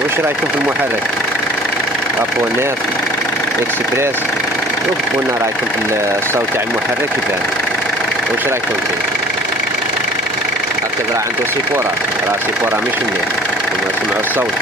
واش رايكم في المحرك ابو 9 اكسبريس؟ وكتبوا لنا رايكم في الصوت تاع المحرك كيفاه، واش رايكم فيه؟ هكذا راه عنده سيفورا، راه سيفورا مش مليح، كما تسمعوا الصوت.